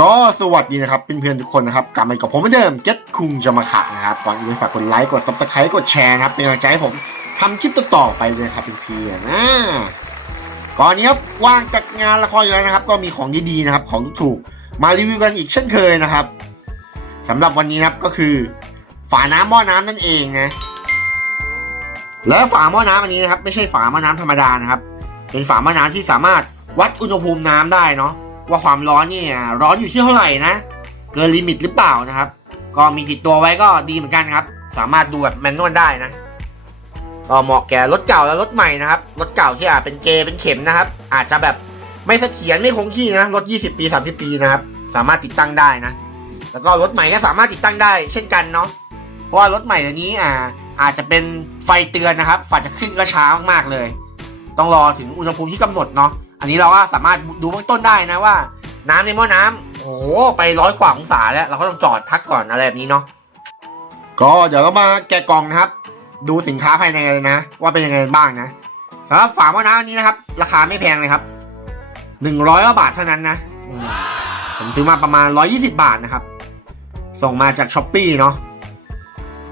ก็สวัสดีนะครับเพื่อนๆทุกคนนะครับกลับมากับผมเหมือนเดิมเจ็ดคุงจะมาขักนะครับก่อนอื่นฝากกดไลค์กด subscribe กดแชร์ครับเป็นกำลังใจให้ผมทำคลิปต่อๆไปเลยครับเพื่อนๆนะก่อนนี้ครับว่างจากงานละครอยู่แล้วนะครับ ก็มีของดีๆนะครับของถูกๆมารีวิวกันอีกเช่นเคยนะครับสำหรับวันนี้นะครับก็คือฝาน้ำหม้อน้ำนั่นเองนะและฝาหม้อน้ำอันนี้นะครับไม่ใช่ฝาหม้อน้ำธรรมดานะครับ เป็นฝาหม้อน้ำที่สามารถวัดอุณหภูมิน้ำได้เนาะ ว่าความร้อนเนี่ยร้อนอยู่ที่เท่าไหร่นะ เกินลิมิตหรือเปล่านะครับ ก็มีติดตัวไว้ก็ดีเหมือนกันครับ สามารถดูแบบแมนนวลได้นะก็เหมาะแก่รถเก่าและรถใหม่นะครับ รถเก่าที่อาจเป็นเกย์เป็นเข็มนะครับ อาจจะแบบไม่เสถียรไม่คงที่นะรถ 20 ปี 30 ปีนะครับ สามารถติดตั้งได้นะ แล้วก็รถใหม่ก็สามารถติดตั้งได้ เช่นกันเนาะเพราะว่ารถใหม่เดี๋ยวนี้อ่าอาจจะเป็นไฟเตือนนะครับฝาจะขึ้นก็ช้ามากๆเลย ต้องรอถึงอุณหภูมิที่กำหนดเนาะ อันนี้เราก็สามารถดูเบื้องต้นได้นะว่า น้ำในหม้อน้ำโอ้ไปร้อยกว่าองศาแล้ว เราก็ต้องจอดพักก่อนอะไรแบบนี้เนาะก็เดี๋ยวเรามาแกะกล่องนะครับ ดูสินค้าภายในเลยนะ ว่าเป็นยังไงบ้างนะสำหรับฝาหม้อน้ำอันนี้นะครับ ราคาไม่แพงเลยครับหนึ่งร้อยบาทเท่านั้นนะผมซื้อมาประมาณร้อยี่สิบาทนะครับ ส่งมาจากช้อปปี้เนาะ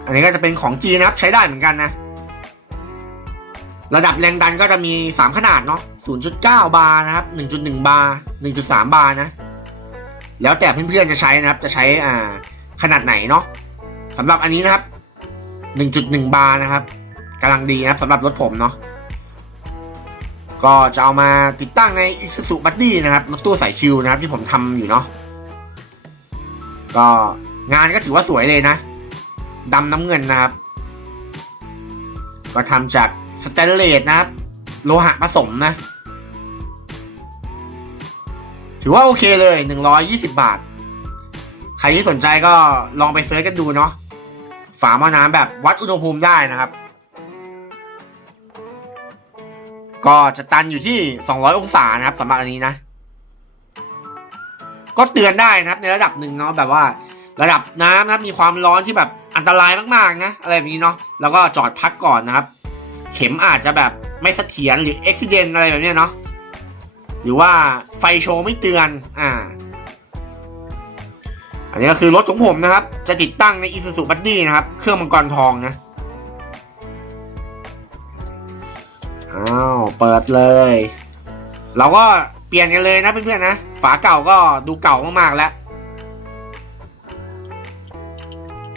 อันนี้ก็จะเป็นของจีนนะครับ ใช้ได้เหมือนกันนะ ระดับแรงดันก็จะมี 3 ขนาดเนาะ 0.9 บาร์นะครับ 1.1 บาร์ 1.3 บาร์นะ แล้วแต่เพื่อนๆจะใช้นะครับ จะใช้อ่าขนาดไหนเนาะสำหรับอันนี้นะครับ 1.1 บาร์นะครับกำลังดีนะครับสำหรับรถผมเนาะ ก็จะเอามาติดตั้งใน Isuzu Buddy นะครับรถตู้สายชิวนะครับที่ผมทำอยู่เนาะ ก็งานก็ถือว่าสวยเลยนะดำน้ำเงินนะครับ ก็ทำจาก สแตนเลสนะครับ โลหะผสมนะ ถือว่าโอเคเลย 120 บาท ใครที่สนใจก็ลองไปเซิร์ชกันดูเนาะฝาหม้อน้ำแบบวัดอุณหภูมิได้นะครับ ก็จะตันอยู่ที่ 200 องศานะครับสำหรับอันนี้นะ ก็เตือนได้นะครับ ในระดับหนึ่งเนาะแบบว่า ระดับน้ำนะครับมีความร้อนที่แบบอันตรายมากๆนะอะไรแบบนี้เนาะแล้วก็จอดพักก่อนนะครับ เข็มอาจจะแบบไม่เสถียรหรืออุบิเหตุอะไรแบบนี้เนาะหรือว่าไฟโชว์ไม่เตือนอ่า อันนี้ก็คือรถของผมนะครับ จะติดตั้งใน Isuzu Buddy นะครับ เครื่องมังกรทองนะอ้าวเปิดเลย เราก็เปลี่ยนกันเลยนะเพื่อนๆนะ ฝาเก่าก็ดูเก่ามากๆแล้ว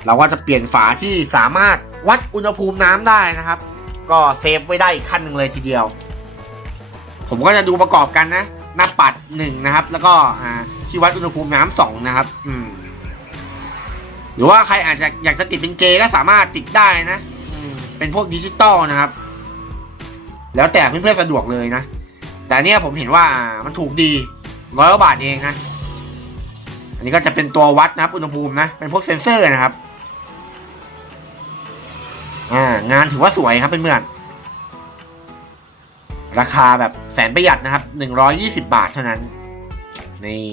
เราก็จะเปลี่ยนฝาที่สามารถวัดอุณหภูมิน้ำได้นะครับ ก็เซฟไว้ได้อีกขั้นหนึ่งเลยทีเดียว ผมก็จะดูประกอบกันนะหน้าปัดหนึ่งนะครับ แล้วก็อ่าที่วัดอุณหภูมิน้ำสองนะครับ อืม หรือว่าใครอาจจะอยากจะติดเป็นเกย์ก็สามารถติดได้นะเป็นพวกดิจิตอลนะครับ แล้วแต่เพื่อนๆสะดวกเลยนะ แต่เนี่ยผมเห็นว่ามันถูกดีร้อยกว่าบาทเองนะ อันนี้ก็จะเป็นตัววัดนะครับอุณหภูมินะ เป็นพวกเซ็นเซอร์นะครับ อ่างานถือว่าสวยครับเพื่อนๆราคาแบบแสนประหยัดนะครับ 120 บาทเท่านั้น นี่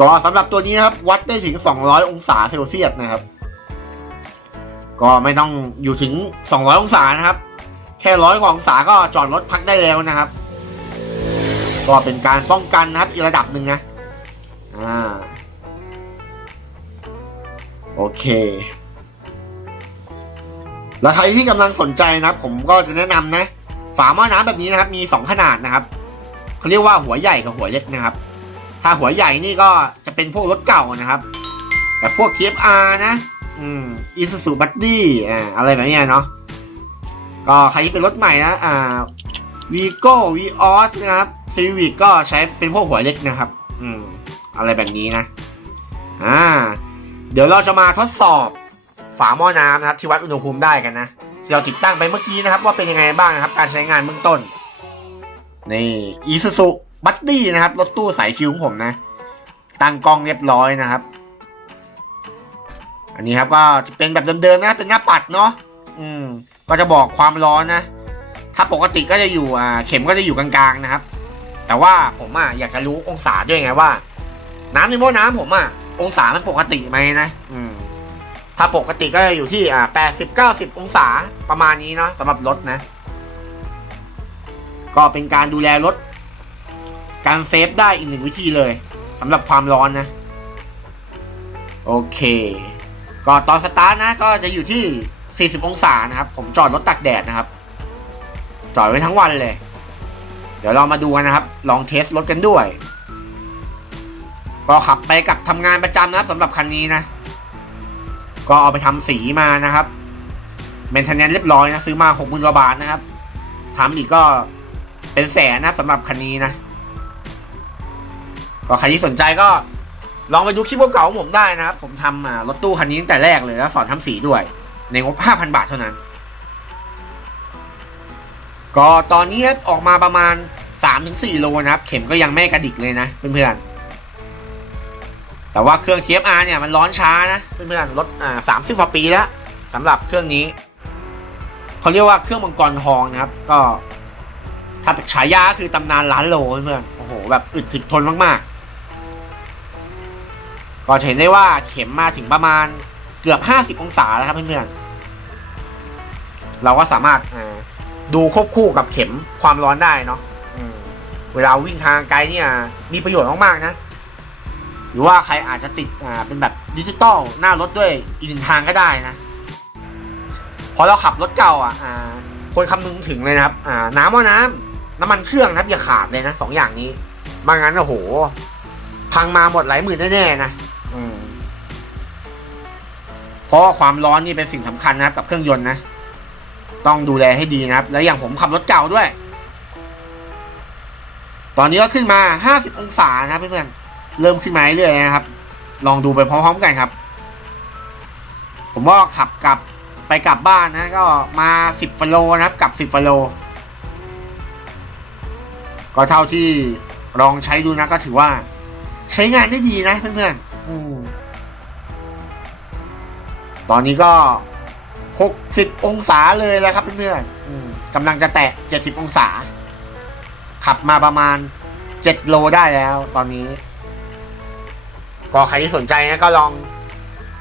ก็สำหรับตัวนี้ครับ วัดได้ถึง 200 องศาเซลเซียสนะครับ ก็ไม่ต้องอยู่ถึง 200 องศานะครับ แค่ร้อยองศาก็จอดรถพักได้แล้วนะครับ ก็เป็นการป้องกันนะครับ อีกระดับหนึ่งนะ อ่า โอเค แล้วใครที่กำลังสนใจนะครับผมก็จะแนะนำนะ ฝาหม้อน้ำแบบนี้นะครับ มีสองขนาดนะครับเขาเรียกว่าหัวใหญ่กับหัวเล็กนะครับ ถ้าหัวใหญ่นี่ก็จะเป็นพวกรถเก่านะครับ แต่พวก TFR นะ อืม Isuzu Buddy อ่าอะไรแบบนี้เนาะก็ใครที่เป็นรถใหม่นะอ่า Vigo Vios นะครับ Civic ก็ใช้เป็นพวกหัวเล็กนะครับ อืม อะไรแบบนี้นะ อ่า เดี๋ยวเราจะมาทดสอบ ฝาหม้อน้ำนะครับที่วัดอุณหภูมิได้กันนะที่เราติดตั้งไปเมื่อกี้นะครับ ว่าเป็นยังไงบ้างนะครับ การใช้งานเบื้องต้นนี่ Isuzu Buddy นะครับรถตู้สายคิวของผมนะ ตั้งกล้องเรียบร้อยนะครับ อันนี้ครับก็จะเป็นแบบเดิมๆนะเป็นหน้าปัดเนาะอืม ก็จะบอกความร้อนนะ ถ้าปกติก็จะอยู่อ่าเข็มก็จะอยู่กลางๆนะครับ แต่ว่าผมอะอยากจะรู้องศาด้วยไงว่า น้ำในหม้อน้ำผมอะองศามันปกติไหมนะอืม ถ้าปกติก็จะอยู่ที่อ่าแปดสิบเก้าสิบองศาประมาณนี้เนาะสำหรับรถนะ ก็เป็นการดูแลรถ การเซฟได้อีกหนึ่งวิธีเลยสำหรับความร้อนนะ โอเค ก็ตอนสตาร์ทนะ ก็จะอยู่ที่ 40 องศานะครับ ผมจอดรถตักแดดนะครับ จอดไว้ทั้งวันเลย เดี๋ยวเรามาดูกันนะครับ ลองเทสรถกันด้วย ก็ขับไปกับทำงานประจำนะครับสำหรับคันนี้นะ ก็เอาไปทำสีมานะครับเมนเทนเนนเรียบร้อยนะซื้อมาหกหมื่นกว่าบาทนะครับทำอีกก็เป็นแสนนะครับสำหรับคันนี้นะ ก็ใครที่สนใจก็ลองไปดูคลิปเก่าของผมได้นะครับ ผมทำรถตู้คันนี้ตั้งแต่แรกเลยแล้วสอนทำสีด้วย ในงบห้าพันบาทเท่านั้น ก็ตอนนี้ออกมาประมาณสามถึงสี่โลนะครับ เข็มก็ยังไม่กระดิกเลยนะเพื่อนๆ แต่ว่าเครื่อง TFR เนี่ยมันร้อนช้านะเพื่อนๆรถอ่าสามสิบกว่าปีแล้วสำหรับเครื่องนี้เขาเรียกว่าเครื่องมังกรทองนะครับ ก็ถ้าเป็นฉายาก็คือตำนานล้านโลเพื่อนๆโอ้โหแบบอึดถึกทนมากๆ ก็เห็นได้ว่าเข็มมาถึงประมาณเกือบห้าสิบองศาแล้วครับเพื่อนๆเราก็สามารถอ่าดูควบคู่กับเข็มความร้อนได้เนาะเวลาวิ่งทางไกลเนี่ย มีประโยชน์มากๆนะ รือว่าใครอาจจะติดอ่าเป็นแบบดิจิตอลหน้ารถด้วยอีกหนึ่งทางก็ได้นะพอเราขับรถเก่าอะอ่าควรคำนึงถึงเลยนะครับอ่าน้ำว่าน้ำน้ำมันเครื่องนะครับอย่าขาดเลยนะสองอย่างนี้ไมางั้นโอ้โห พังมาหมดหลายหมื่นแน่ๆนะเพราะว่าความร้อนนี่เป็นสิ่งสำคัญนะครับ กับเครื่องยนต์นะต้องดูแลให้ดีนะครับ แล้วอย่างผมขับรถเก่าด้วย ตอนนี้ก็ขึ้นมา 50 องศานะครับเพื่อนๆ เริ่มขึ้นมาเรื่อยๆนะครับ ลองดูไปพร้อมๆกันครับ ผมว่าขับกลับไปกลับบ้านนะ ก็มาสิบฟโลนะครับกลับสิบฟโล ก็เท่าที่ลองใช้ดูนะก็ถือว่า ใช้งานได้ดีนะเพื่อนๆอตอนนี้ก็หกสิบองศาเลยแล้วครับเพื่อนๆกำลังจะแตะเจ็ดสิบองศา ขับมาประมาณเจ็ดโลได้แล้วตอนนี้ ก็ใครที่สนใจนะก็ลอง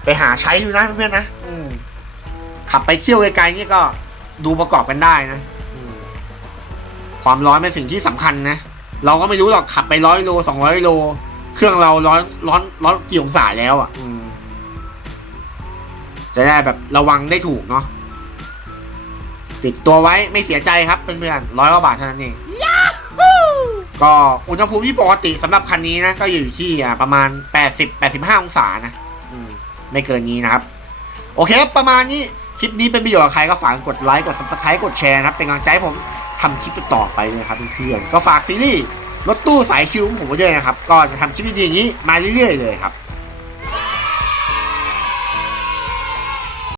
ไปหาใช้ดูนะเพื่อนๆนะอืมขับไปเที่ยวไกลๆนี่ก็ดูประกอบกันได้นะอืมความร้อนเป็นสิ่งที่สำคัญนะเราก็ไม่รู้หรอกขับไปร้อยโลสองร้อยโล เครื่องเราร้อนร้อนร้อนกี่องศาแล้วอะอืมจะได้แบบระวังได้ถูกเนาะติดตัวไว้ไม่เสียใจครับเพื่อนๆร้อยกว่าบาทเท่านั้นเอง ก็อุณหภูมิที่ปกติสำหรับคันนี้นะ ก็อยู่ที่อ่าประมาณ 80 85 องศานะอืมไม่เกินนี้นะครับ โอเคครับประมาณนี้ คลิปนี้เป็นประโยชน์กับใครก็ฝากกดไลค์กด subscribe กดแชร์นะครับ เป็นกำลังใจให้ผมทำคลิปต่อไปเลยครับเพื่อนๆก็ฝากซีรีส์รถตู้สายคิวของผมไว้ด้วยนะครับ ก็จะทำคลิปดีๆอย่างนี้มาเรื่อยๆเลยครับ